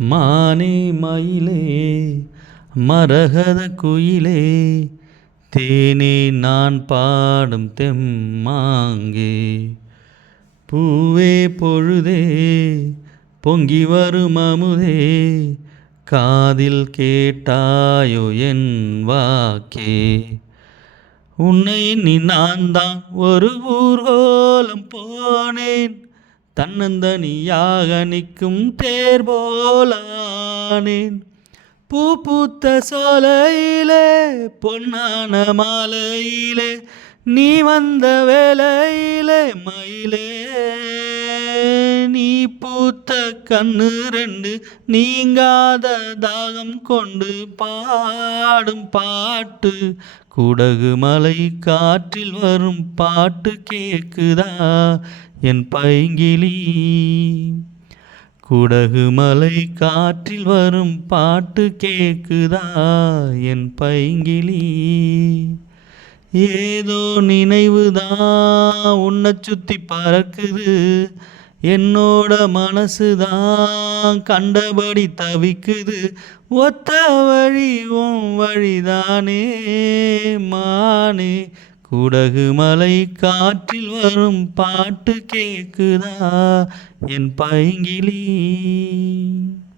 மானே மயிலே மரகத குயிலே தேனே நான் பாடும் தெம்மாங்கே பூவே பொழுதே பொங்கி வரும் அமுதே காதில் கேட்டாயோ என் வாக்கே உன்னை எண்ணி நான் தான் ஒரு ஊர்கோலம் போனேன் தன்னந்தனியாக நிற்கும் தேர் போலானேன் பூ பூத்த சோலையிலே பொன்னான மாலையிலே நீ வந்த வேலையிலே மயிலே நீ பூத்த கண்ணு ரெண்டு நீங்காத தாகம் கொண்டு பாடும் பாட்டு குடகு மலை காற்றில் வரும் பாட்டு கேக்குதா என் பைங்கிளி குடகு மலை காற்றில் வரும் பாட்டு கேக்குதா என் பைங்கிளி ஏதோ நினைவுதான் உன்னை சுத்தி பறக்குது என்னோட மனசுதான் கண்டபடி தவிக்குது ஒத்த வழி உன் வழிதானே மானே குடகு மலை காற்றில் வரும் பாட்டு கேக்குதா என் பைங்கிளி